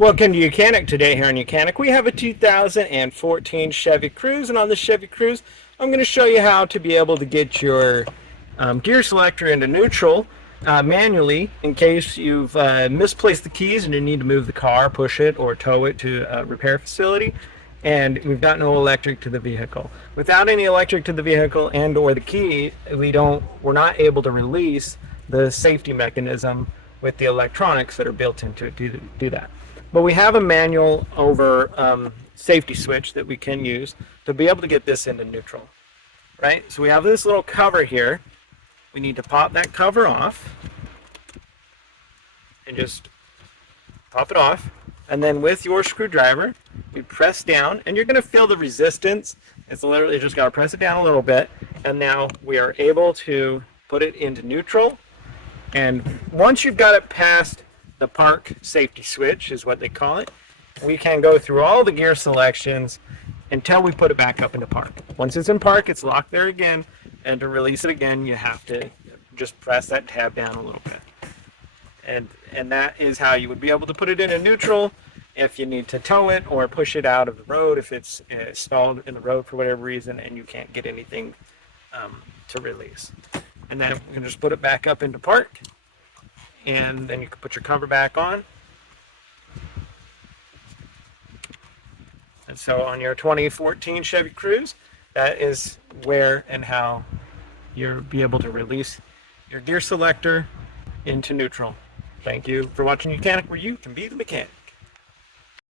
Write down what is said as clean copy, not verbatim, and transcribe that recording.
Welcome to YOUCANIC. Today here on YOUCANIC we have a 2014 Chevy Cruze, and on the Chevy Cruze I'm going to show you how to be able to get your gear selector into neutral manually in case you've misplaced the keys and you need to move the car, push it, or tow it to a repair facility, and we've got no electric to the vehicle. Without any electric to the vehicle and or the key, we're not able to release the safety mechanism with the electronics that are built into it to do that. But we have a manual over safety switch that we can use to be able to get this into neutral, right? So we have this little cover here. We need to pop that cover off and just pop it off. And then with your screwdriver, you press down and you're going to feel the resistance. It's literally just got to press it down a little bit. And now we are able to put it into neutral. And once you've got it past the park safety switch, is what they call it, we can go through all the gear selections until we put it back up into park. Once it's in park, it's locked there again, and to release it again, you have to just press that tab down a little bit. And that is how you would be able to put it into neutral if you need to tow it or push it out of the road if it's stalled in the road for whatever reason and you can't get anything to release. And then you can just put it back up into park, and then you can put your cover back on. And so on your 2014 Chevy Cruze, that is where and how you'll be able to release your gear selector into neutral. Thank you for watching YOUCANIC, where you can be the mechanic.